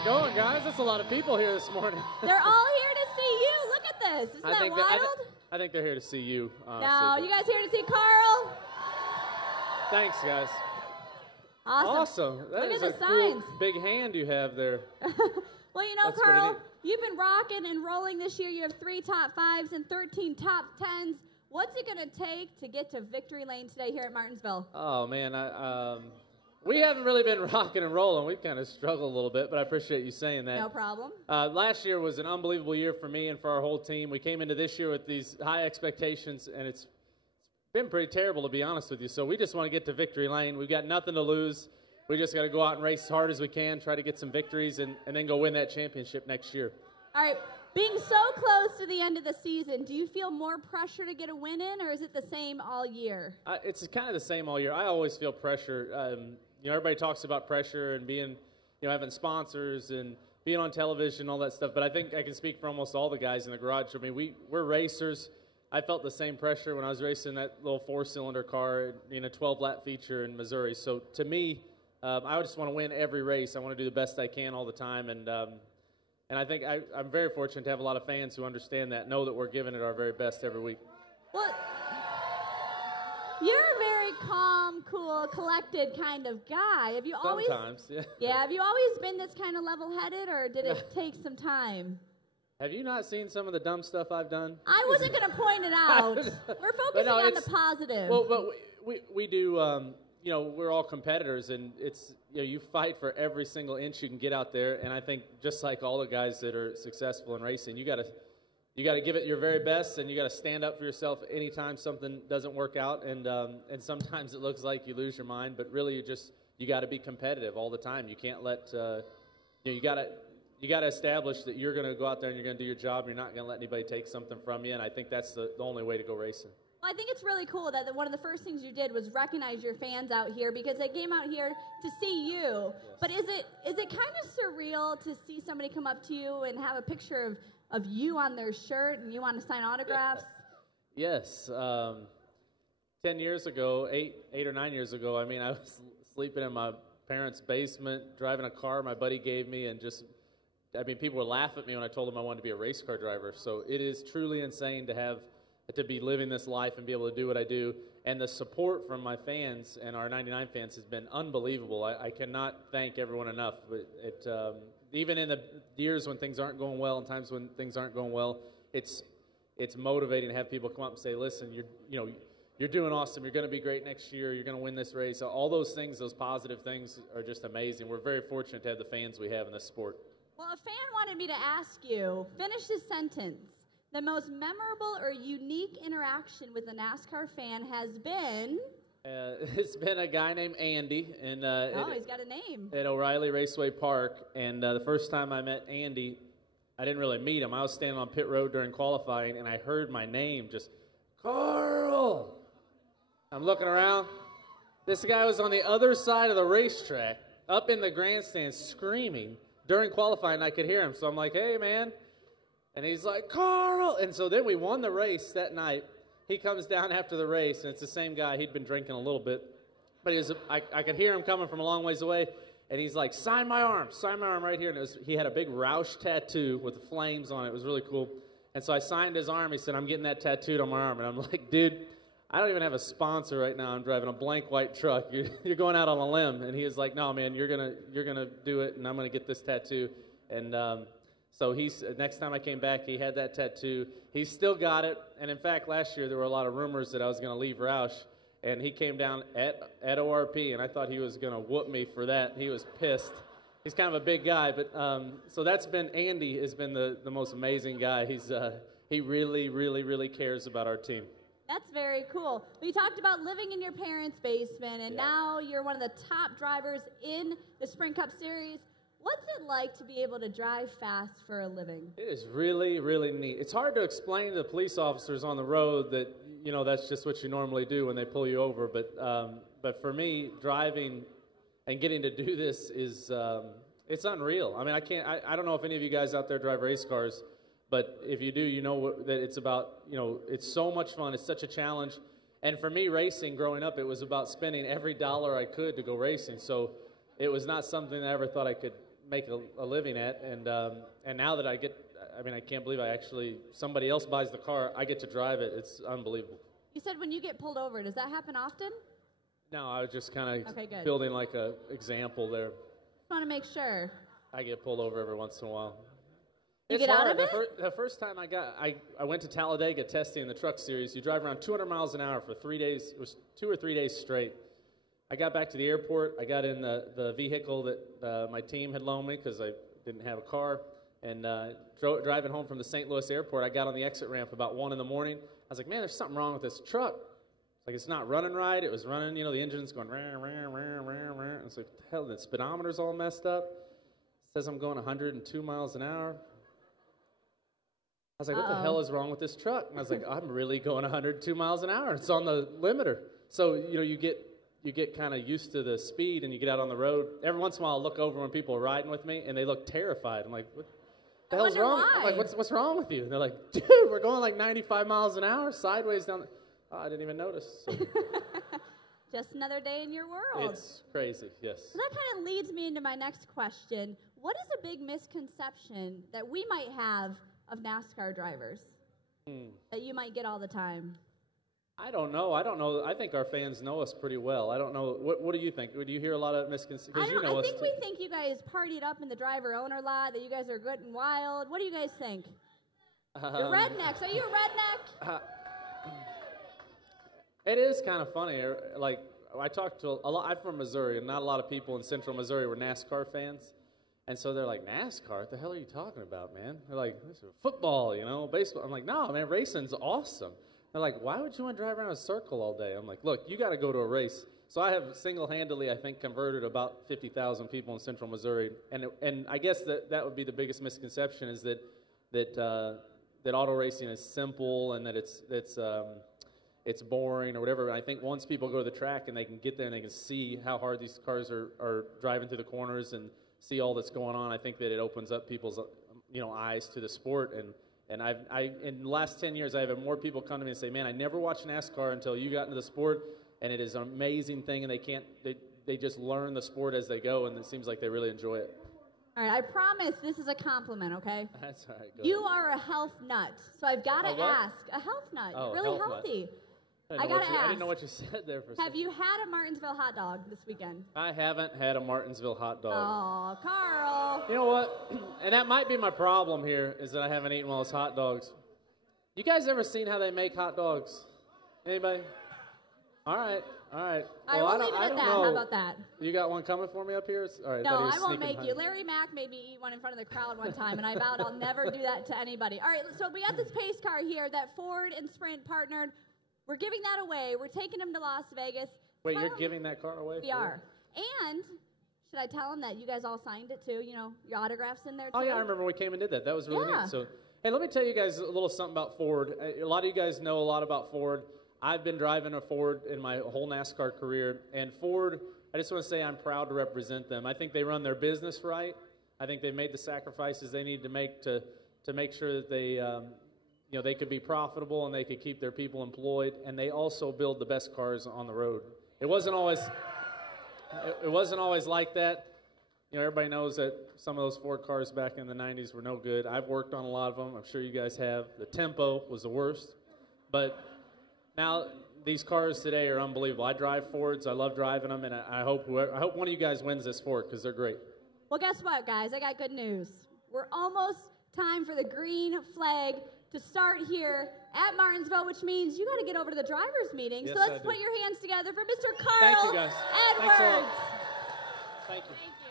it going, guys? That's a lot of people here this morning. They're all here to see you. Look at this. Isn't that wild? I think they're here to see you. No, you guys here to see Carl? Thanks, guys. Awesome. That Look is at the a signs. cool big hand you have there. Well, you know, That's Carl, you've been rocking and rolling this year. You have 3 top 5s and 13 top 10s. What's it going to take to get to victory lane today here at Martinsville? Oh, man. We haven't really been rocking and rolling. We've kind of struggled a little bit, but I appreciate you saying that. No problem. Last year was an unbelievable year for me and for our whole team. We came into this year with these high expectations, and it's been pretty terrible, to be honest with you. So we just want to get to victory lane. We've got nothing to lose. We just got to go out and race as hard as we can, try to get some victories, and then go win that championship next year. All right. Being so close to the end of the season, do you feel more pressure to get a win in, or is it the same all year? It's kind of the same all year. I always feel pressure. Everybody talks about pressure and being, having sponsors and being on television, all that stuff. But I think I can speak for almost all the guys in the garage. I mean, we're racers. I felt the same pressure when I was racing that little 4-cylinder car in a 12-lap feature in Missouri. So to me, I just want to win every race. I want to do the best I can all the time. And I think I'm very fortunate to have a lot of fans who understand that, know that we're giving it our very best every week. Well, you're a very calm, cool, collected kind of guy. Have you always? Sometimes, yeah. Yeah. Have you always been this kind of level-headed, or did it take some time? Have you not seen some of the dumb stuff I've done? I wasn't going to point it out. We're focusing on the positive. Well, but we do. We're all competitors, and it's you fight for every single inch you can get out there. And I think just like all the guys that are successful in racing, you got to give it your very best, and you got to stand up for yourself anytime something doesn't work out. And sometimes it looks like you lose your mind, but really you got to be competitive all the time. You can't let you got to establish that you're going to go out there and you're going to do your job. You're not going to let anybody take something from you. And I think that's the only way to go racing. Well, I think it's really cool that one of the first things you did was recognize your fans out here, because they came out here to see you. Yes. But is it kind of surreal to see somebody come up to you and have a picture of you on their shirt and you want to sign autographs? Yes. 10 years ago, 8 or 9 years ago, I was sleeping in my parents' basement, driving a car my buddy gave me, and people would laugh at me when I told them I wanted to be a race car driver. So it is truly insane to be living this life and be able to do what I do. And the support from my fans and our 99 fans has been unbelievable. I cannot thank everyone enough. But even in the years when things aren't going well and times when things aren't going well, it's motivating to have people come up and say, listen, you're doing awesome. You're going to be great next year. You're going to win this race. All those things, those positive things are just amazing. We're very fortunate to have the fans we have in this sport. Well, a fan wanted me to ask you, finish this sentence. The most memorable or unique interaction with a NASCAR fan has been? It's been a guy named Andy. He's got a name. At O'Reilly Raceway Park. And the first time I met Andy, I didn't really meet him. I was standing on pit road during qualifying, and I heard my name just, Carl! I'm looking around. This guy was on the other side of the racetrack, up in the grandstand, screaming during qualifying. I could hear him. So I'm like, hey, man. And he's like, Carl! And so then we won the race that night. He comes down after the race, and it's the same guy. He'd been drinking a little bit. But I could hear him coming from a long ways away, and he's like, sign my arm right here. And he had a big Roush tattoo with the flames on it. It was really cool. And so I signed his arm. He said, I'm getting that tattooed on my arm. And I'm like, dude, I don't even have a sponsor right now. I'm driving a blank white truck. You're going out on a limb. And he was like, no, man, you're gonna do it, and I'm going to get this tattoo. And so next time I came back, he had that tattoo. He's still got it. And in fact, last year there were a lot of rumors that I was going to leave Roush, and he came down at ORP, and I thought he was going to whoop me for that. He was pissed. He's kind of a big guy, but so that's been Andy has been the most amazing guy. He really, really, really cares about our team. That's very cool. You talked about living in your parents' basement, and now you're one of the top drivers in the Sprint Cup Series. What's it like to be able to drive fast for a living? It is really, really neat. It's hard to explain to the police officers on the road that, that's just what you normally do when they pull you over. But for me, driving and getting to do this is, it's unreal. I don't know if any of you guys out there drive race cars, but if you do, you know that it's about, it's so much fun. It's such a challenge. And for me, racing growing up, it was about spending every dollar I could to go racing. So it was not something I ever thought I could make a living at, and now that I can't believe somebody else buys the car, I get to drive it. It's unbelievable. You said when you get pulled over, does that happen often? No, I was just kind of Okay, good. building like a example there. Just want to make sure. I get pulled over every once in a while. You It's get out hard. of it? The first time I went to Talladega testing the truck series. You drive around 200 miles an hour for 3 days. It was 2 or 3 days straight. I got back to the airport. I got in the vehicle that my team had loaned me because I didn't have a car. And driving home from the St. Louis airport, I got on the exit ramp about 1 in the morning. I was like, man, there's something wrong with this truck. Like, it's not running right. It was running, the engine's going, rah, rah, rah, rah, rah. And it's like, hell, the speedometer's all messed up. It says I'm going 102 miles an hour. I was like, what the hell is wrong with this truck? And I was like, I'm really going 102 miles an hour. It's on the limiter. So, you get kind of used to the speed and you get out on the road. Every once in a while, I'll look over when people are riding with me and they look terrified. I'm like, what the hell's wrong? Why. I'm like, what's wrong with you? And they're like, dude, we're going like 95 miles an hour sideways down. Oh, I didn't even notice. So. Just another day in your world. It's crazy, yes. So that kind of leads me into my next question. What is a big misconception that we might have of NASCAR drivers that you might get all the time? I don't know. I think our fans know us pretty well. I don't know. What do you think? Do you hear a lot of misconceptions? I think we think you guys partied up in the driver-owner lot, that you guys are good and wild. What do you guys think? You're rednecks. Are you a redneck? It is kind of funny. Like, I talked to a lot. I'm from Missouri, and not a lot of people in central Missouri were NASCAR fans. And so they're like, NASCAR? What the hell are you talking about, man? They're like, this is football, baseball. I'm like, no, man, racing's awesome. They're like, why would you want to drive around in a circle all day? I'm like, look, you got to go to a race. So I have single-handedly, I think, converted about 50,000 people in central Missouri. And I guess that would be the biggest misconception is that auto racing is simple and that it's boring or whatever. And I think once people go to the track and they can get there and they can see how hard these cars are driving through the corners and see all that's going on, I think that it opens up people's eyes to the sport. And I in the last 10 years, I've had more people come to me and say, man, I never watched NASCAR until you got into the sport, and it is an amazing thing, and they just learn the sport as they go, and it seems like they really enjoy it. All right, I promise this is a compliment, okay? That's all right. You are a health nut, so I've got to ask. A health nut. Oh, You're really health healthy. Nut. I got to ask. I didn't know what you said there for a second. Have you had a Martinsville hot dog this weekend? I haven't had a Martinsville hot dog. Oh, Carl. You know what? And that might be my problem here, is that I haven't eaten one of those hot dogs. You guys ever seen how they make hot dogs? Anybody? All right. All right, we'll leave it at that. How about that? You got one coming for me up here? All right. No, I won't make you. Larry Mack made me eat one in front of the crowd one time, and I vowed I'll never do that to anybody. All right, so we have this pace car here that Ford and Sprint partnered. We're giving that away. We're taking them to Las Vegas. Wait, you're giving that car away? We are. And should I tell them that you guys all signed it too? Your autographs in there too? Oh, yeah, I remember when we came and did that. That was really neat. So, hey, let me tell you guys a little something about Ford. A lot of you guys know a lot about Ford. I've been driving a Ford in my whole NASCAR career. And Ford, I just want to say I'm proud to represent them. I think they run their business right. I think they made the sacrifices they need to make to make sure that they could be profitable and they could keep their people employed. And they also build the best cars on the road. It wasn't always like that. Everybody knows that some of those Ford cars back in the 90s were no good. I've worked on a lot of them. I'm sure you guys have. The tempo was the worst. But now these cars today are unbelievable. I drive Fords. I love driving them, and I hope one of you guys wins this Ford because they're great. Well, guess what, guys? I got good news. We're almost time for the green flag to start here at Martinsville, which means you got to get over to the drivers' meeting. Yes, so let's put your hands together for Mr. Carl Thank you, guys. Edwards. Thanks a lot. Thank you. Thank you.